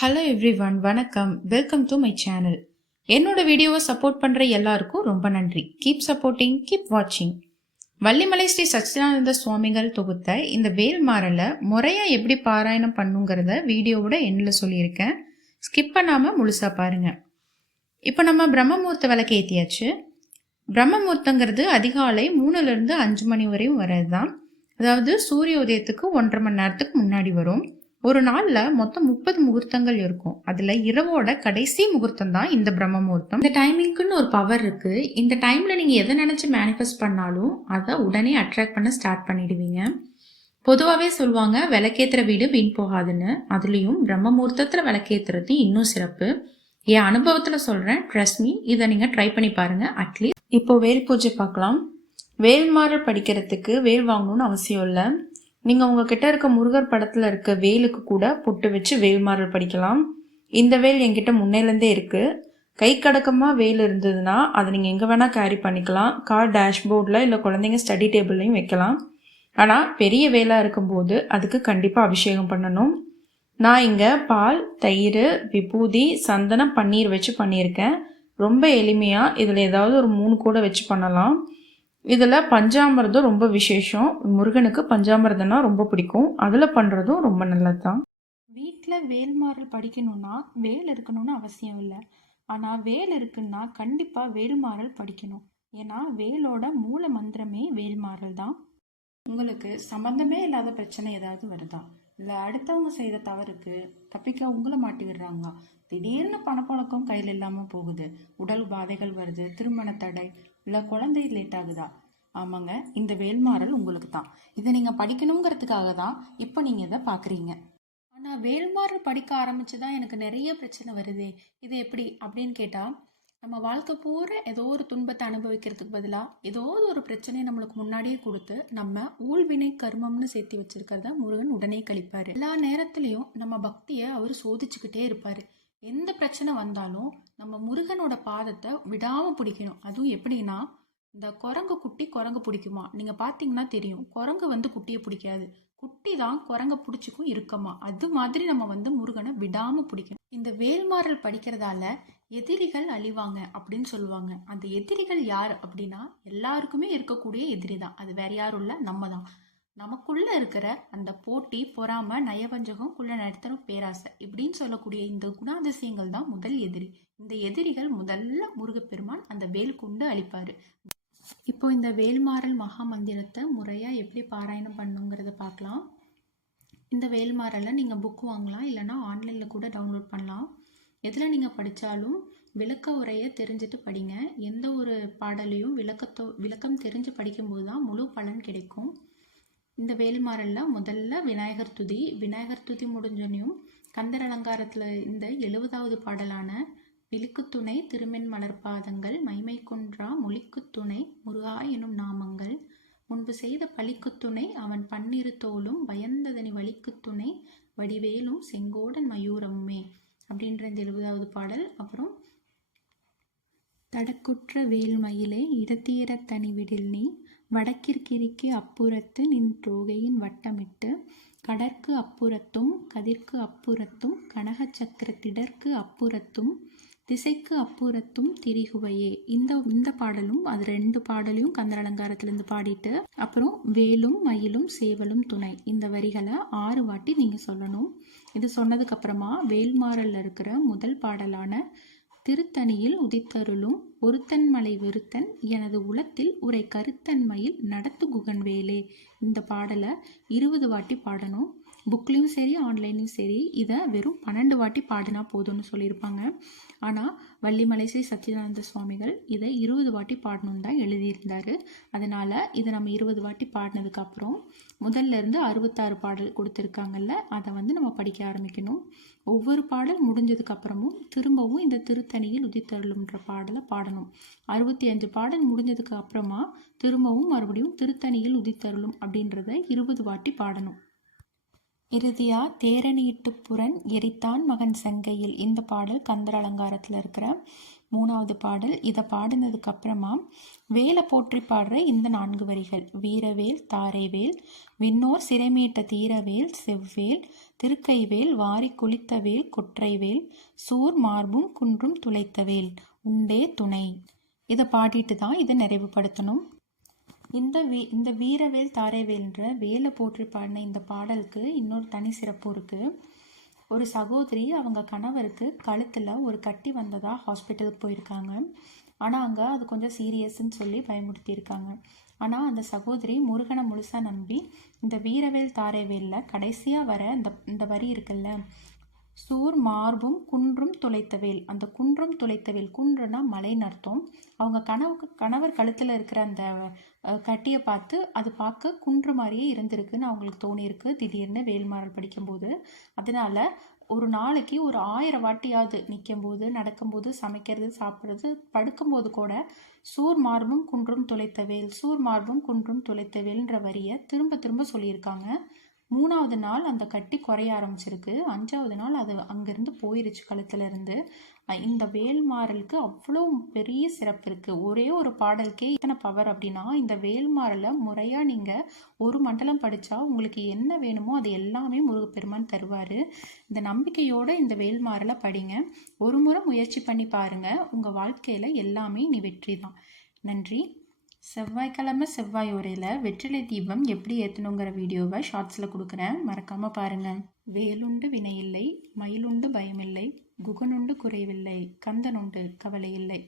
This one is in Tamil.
ஹலோ எவ்ரிவன், வணக்கம். Welcome to my channel. என்னோட வீடியோவை சப்போர்ட் பண்ணுற எல்லாருக்கும் ரொம்ப நன்றி. கீப் சப்போர்ட்டிங், கீப் வாட்சிங். வள்ளிமலை ஸ்ரீ சச்சிதானந்த சுவாமிகள் தொகுத்த இந்த வேல்மாறலை முறையாக எப்படி பாராயணம் பண்ணுங்கிறத வீடியோவோட எண்ணில் சொல்லியிருக்கேன். ஸ்கிப் பண்ணாமல் முழுசாக பாருங்கள். இப்போ நம்ம பிரம்மமுகூர்த்த விளக்கு ஏற்றியாச்சு. பிரம்மமுகூர்த்தங்கிறது அதிகாலை 3லேருந்து 5 மணி வரையும் வர்றது தான். அதாவது சூரிய உதயத்துக்கு 1.5 மணி நேரத்துக்கு முன்னாடி வரும். ஒரு நாள்ல மொத்தம் 30 முகூர்த்தங்கள் இருக்கும். அதுல இரவோட கடைசி முகூர்த்தம் தான் இந்த பிரம்ம முகூர்த்தம். இந்த டைமிங்க்குன்னு ஒரு பவர் இருக்கு. இந்த டைம்ல நீங்க எதை நினைச்சு மேனிஃபெஸ்ட் பண்ணாலும் அதை உடனே அட்ராக்ட் பண்ண ஸ்டார்ட் பண்ணிடுவீங்க. பொதுவாகவே சொல்லுவாங்க விளக்கேத்துற வீடு வீண் போகாதுன்னு. அதுலயும் பிரம்ம முகூர்த்தத்துல விளக்கேத்துறது இன்னும் சிறப்பு. என் அனுபவத்துல சொல்றேன், ட்ரஸ்ட் மீ. இதை நீங்க ட்ரை பண்ணி பாருங்க. அட்லீஸ்ட் இப்போ வேல் பூஜை பார்க்கலாம். வேல்மாறல் படிக்கிறதுக்கு வேல் வாங்கணும்னு அவசியம் இல்லை. நீங்கள் உங்ககிட்ட இருக்க முருகர் படத்தில் இருக்க வேலுக்கு கூட பொட்டு வச்சு வேல்மாறல் படிக்கலாம். இந்த வேல் என்கிட்ட முன்னையிலேருந்தே இருக்குது. கை கடக்கமாக வேல் இருந்ததுன்னா அதை நீங்கள் எங்கே வேணால் கேரி பண்ணிக்கலாம். கார் டேஷ்போர்டில் இல்லை குழந்தைங்க ஸ்டடி டேபிள்லையும் வைக்கலாம். ஆனால் பெரிய வேலாக இருக்கும்போது அதுக்கு கண்டிப்பாக அபிஷேகம் பண்ணணும். நான் இங்கே பால், தயிர், விபூதி, சந்தனம், பன்னீர் வச்சு பண்ணியிருக்கேன். ரொம்ப எளிமையாக இதில் ஏதாவது ஒரு 3 கூட வச்சு பண்ணலாம். இதில் பஞ்சாமிர்தம் ரொம்ப விசேஷம். முருகனுக்கு பஞ்சாமிர்தம்னா ரொம்ப பிடிக்கும். அதில் பண்ணுறதும் ரொம்ப நல்லது தான். வீட்டில் வேல்மாறல் படிக்கணும்னா வேல் இருக்கணும்னு அவசியம் இல்லை. ஆனால் வேல் இருக்குன்னா கண்டிப்பாக வேல்மாறல் படிக்கணும். ஏன்னா வேலோட மூல மந்திரமே வேல்மாறல் தான். உங்களுக்கு சம்மந்தமே இல்லாத பிரச்சனை ஏதாவது வருதா? இல்லை அடுத்தவங்க செய்த தவறுக்கு தப்பிக்க உங்களை மாட்டி விடுறாங்களா? திடீர்னு பணப்பழக்கம் கையில் இல்லாமல் போகுது, உடல் பாதைகள் வருது, திருமண தடை, இல்லை குழந்தை லேட் ஆகுதா? ஆமாங்க, இந்த வேல்மாறல் உங்களுக்கு தான். இதை நீங்கள் படிக்கணுங்கிறதுக்காக தான் இப்போ நீங்கள் இதை பார்க்குறீங்க. ஆனால் வேல்மாறல் படிக்க ஆரம்பிச்சுதான் எனக்கு நிறைய பிரச்சனை வருதே, இது எப்படி அப்படின்னு கேட்டால், நம்ம வாழ்க்கை பூரா ஏதோ ஒரு துன்பத்தை அனுபவிக்கிறதுக்கு பதிலாக ஏதோ ஒரு பிரச்சனையை நம்மளுக்கு முன்னாடியே கொடுத்து நம்ம ஊழ்வினை கர்மம்னு சேர்த்து வச்சிருக்கிறத முருகன் உடனே கழிப்பாரு. எல்லா நேரத்திலையும் நம்ம பக்தியை அவர் சோதிச்சுக்கிட்டே இருப்பாரு. எந்த பிரச்சனை வந்தாலும் நம்ம முருகனோட பாதத்தை விடாமல் பிடிக்கணும். அதுவும் எப்படின்னா, இந்த குரங்கு பிடிக்குமா? நீங்கள் பார்த்தீங்கன்னா தெரியும், குரங்கு குட்டியை பிடிக்காது, குட்டி தான் குரங்க பிடிச்சிக்கும் இருக்கமா. அது மாதிரி நம்ம முருகனை விடாமல் பிடிக்கணும். இந்த வேல்மாறல் படிக்கிறதால எதிரிகள் அழிவாங்க அப்படின்னு சொல்லுவாங்க. அந்த எதிரிகள் யார் அப்படின்னா எல்லாருக்குமே இருக்கக்கூடிய எதிரி தான். அது வேற யாரும் இல்லை, நம்ம தான். நமக்குள்ள இருக்கிற அந்த போட்டி, பொறாமை, நயவஞ்சகம், குள்ள நடத்தணும், பேராசை இப்படின்னு சொல்லக்கூடிய இந்த குணாதிசயங்கள் தான் முதல் எதிரி. இந்த எதிரிகள் முதல்ல முருகப்பெருமான் அந்த வேல் கொண்டு அழிப்பாரு. இப்போ இந்த வேல்மாறல் மகா மந்திரத்தை முறையா எப்படி பாராயணம் பண்ணுங்கிறத பார்க்கலாம். இந்த வேல்மாறலை நீங்க புக் வாங்கலாம், இல்லைன்னா ஆன்லைன்ல கூட டவுன்லோட் பண்ணலாம். எதில் நீங்கள் படித்தாலும் விளக்க உரையை தெரிஞ்சுட்டு படிங்க. எந்த ஒரு பாடலையும் விளக்கம் தெரிஞ்சு படிக்கும்போது தான் முழு பலன் கிடைக்கும். இந்த வேல்மாறலில் முதல்ல விநாயகர் துதி முடிஞ்சனையும் கந்தர் அலங்காரத்தில் இந்த 70வது பாடலான விழிக்குத்துணை திருமென் மலர்பாதங்கள் மைமை குன்றா மொழிக்குத்துணை முருகா எனும் நாமங்கள் முன்பு செய்த பழிக்குத்துணை அவன் பன்னிரு தோளும் பயந்ததனி வலிக்குத்துணை வடிவேலும் செங்கோடன் மயூரமுமே அப்படின்ற இந்த 70வது பாடல். அப்புறம் தடக்குற்ற வேல்மயிலே இடத்தீர தனிவிடில் நீ வடக்கிற்கிரிக்கு அப்புறத்து நின் ரோகையின் வட்டமிட்டு கடற்கு அப்புறத்தும் கதிர்க்கு அப்புறத்தும் கனக சக்கர திடற்கு அப்புறத்தும் திசைக்கு அப்புறத்தும் திரிகுவையே. இந்த பாடலும் அது 2 பாடலையும் கந்தர் அலங்காரத்திலிருந்து பாடிட்டு அப்புறம் வேலும் மயிலும் சேவலும் துணை இந்த வரிகளை 6 வாட்டி நீங்க சொல்லணும். இது சொன்னதுக்கு அப்புறமா வேல்மாறல்ல இருக்கிற முதல் பாடலான திருத்தணியில் உதித்தருளும் ஒருத்தன்மலை வெறுத்தன் எனது உளத்தில் உரை கருத்தன்மையில் நடத்து குகன் வேலே இந்த பாடலை 20 வாட்டி பாடணும். புக்லேயும் சரி ஆன்லைன்லையும் சரி இதை வெறும் 12 வாட்டி பாடினா போதும்னு சொல்லியிருப்பாங்க. ஆனால் வள்ளிமலை ஸ்ரீ சச்சிதானந்த சுவாமிகள் இதை 20 வாட்டி பாடணும்னு தான் எழுதியிருந்தாரு. அதனால் இதை நம்ம 20 வாட்டி பாடினதுக்கப்புறம் முதல்ல இருந்து 66 பாடல் கொடுத்துருக்காங்கல்ல, அதை நம்ம படிக்க ஆரம்பிக்கணும். ஒவ்வொரு பாடல் முடிஞ்சதுக்கு அப்புறமும் திரும்பவும் இந்த திருத்தணியில் உதித்தருளும்ன்ற பாடலை பாடணும். 65 பாடல் முடிஞ்சதுக்கு அப்புறமா திரும்பவும் மறுபடியும் திருத்தணியில் உதித்தருளும் அப்படின்றத 20 வாட்டி பாடணும். இறுதியா தேரணியிட்டு புறன் எரித்தான் மகன் செங்கையில் இந்த பாடல் கந்தர் அலங்காரத்தில் இருக்கிற 3வது பாடல். இதை பாடினதுக்கு அப்புறமா வேலை போற்றி பாடுற இந்த 4 வரிகள். வீரவேல் தாரைவேல், விண்ணோர் சிறைமீட்ட தீரவேல், செவ்வேல் திருக்கைவேல், வாரி குளித்தவேல், கொற்றைவேல், சூர் மார்பும் குன்றும் துளைத்தவேல், உண்டே துணை. இதை பாடிட்டு தான் இதை நிறைவுபடுத்தணும். இந்த வீரவேல் தாரைவேல்ன்ற வேலை போற்றி பாடின இந்த பாடலுக்கு இன்னொரு தனி சிறப்பு இருக்குது. ஒரு சகோதரி அவங்க கணவருக்கு கழுத்தில் ஒரு கட்டி வந்ததாக ஹாஸ்பிட்டலுக்கு போயிருக்காங்க. ஆனால் அங்கே அது கொஞ்சம் சீரியஸ்ன்னு சொல்லி பயமுறுத்தியிருக்காங்க. ஆனால் அந்த சகோதரி முருகனை முழுசாக நம்பி இந்த வீரவேல் தாரைவேலில் கடைசியாக வர இந்த வரி இருக்குல்ல, சூர் மார்பும் குன்றும் துளைத்தவேல். அந்த குன்றும் துளைத்தவேல், குன்றுனா மலைன்னு அர்த்தம். அவங்க கணவர் கழுத்தில் இருக்கிற அந்த கட்டியை பார்த்து அது பார்க்க குன்று மாதிரியே இருந்திருக்குன்னு அவங்களுக்கு தோணியிருக்கு திடீர்னு வேல்மாறல் படிக்கும்போது. அதனால ஒரு நாளைக்கு ஒரு 1000 வாட்டியாவது நிற்கும்போது, நடக்கும்போது, சமைக்கிறது, சாப்பிட்றது, படுக்கும்போது கூட சூர் மார்பும் குன்றும் துளைத்தவேல், சூர் மார்பும் குன்றும் துளைத்தவேல்ன்ற வரியை திரும்ப திரும்ப சொல்லியிருக்காங்க. 3வது நாள் அந்த கட்டி குறைய ஆரம்பிச்சிருக்கு. 5வது நாள் அது அங்கேருந்து போயிருச்சு கழுத்துல இருந்து. இந்த வேல்மாறலுக்கு அவ்வளோ பெரிய சிறப்பு இருக்குது. ஒரே ஒரு பாடலுக்கே இத்தனை பவர் அப்படின்னா, இந்த வேல்மாறலை முறையாக நீங்கள் ஒரு மண்டலம் படித்தா உங்களுக்கு என்ன வேணுமோ அது எல்லாமே முருகப்பெருமான் தருவார். இந்த நம்பிக்கையோடு இந்த வேல்மாறலை படிங்க. ஒரு முறை முயற்சி பண்ணி பாருங்கள். உங்கள் வாழ்க்கையில் எல்லாமே நீ வெற்றி தான். நன்றி. செவ்வாய்க்கிழமை செவ்வாய் உரையில் வெற்றிலை தீபம் எப்படி ஏற்றணுங்கிற வீடியோவை ஷார்ட்ஸில் கொடுக்குறேன், மறக்காமல் பாருங்கள். வேலுண்டு வினையில்லை, மயிலுண்டு பயமில்லை, குகனுண்டு குறைவில்லை, கந்தனுண்டு கவலை இல்லை.